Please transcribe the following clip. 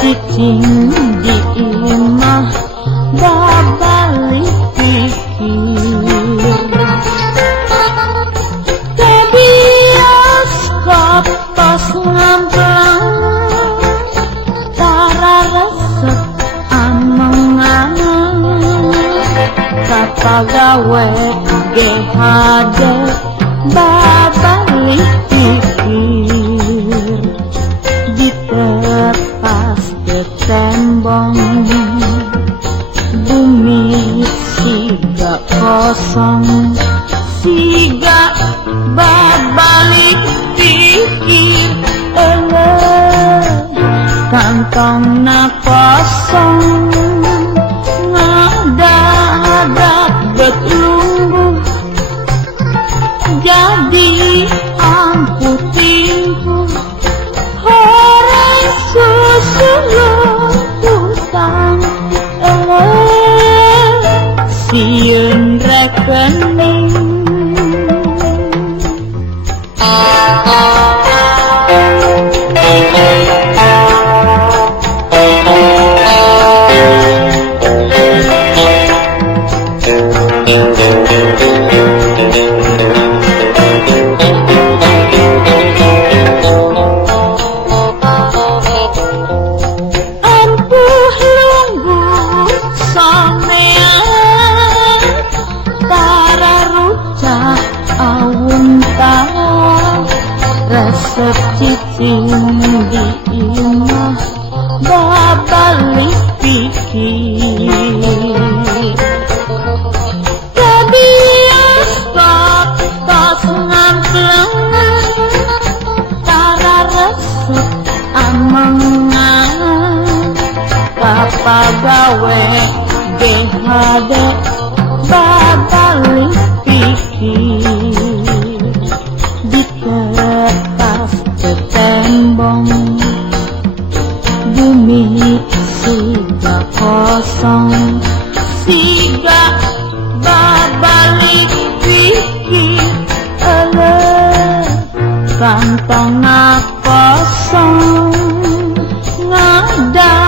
cicing di imah babalik pikir ke bioskop tos ngamplang tara resep ameng-ameng kapagawe GHD babalik pikir di tepas tembong bumi siga kosong siga babalik pikir kantongna kosong ngadak betlungguh jadi amputimpu horai susu lumputan sieun rekening resep cicing di imah babalik pikir ke bioskop tos ngamplang tara resep ameng-ameng kapagawe GHD babalik pikir di tepas tembong bumi siga kosong siga babalik pikir kantongna kosong ngadak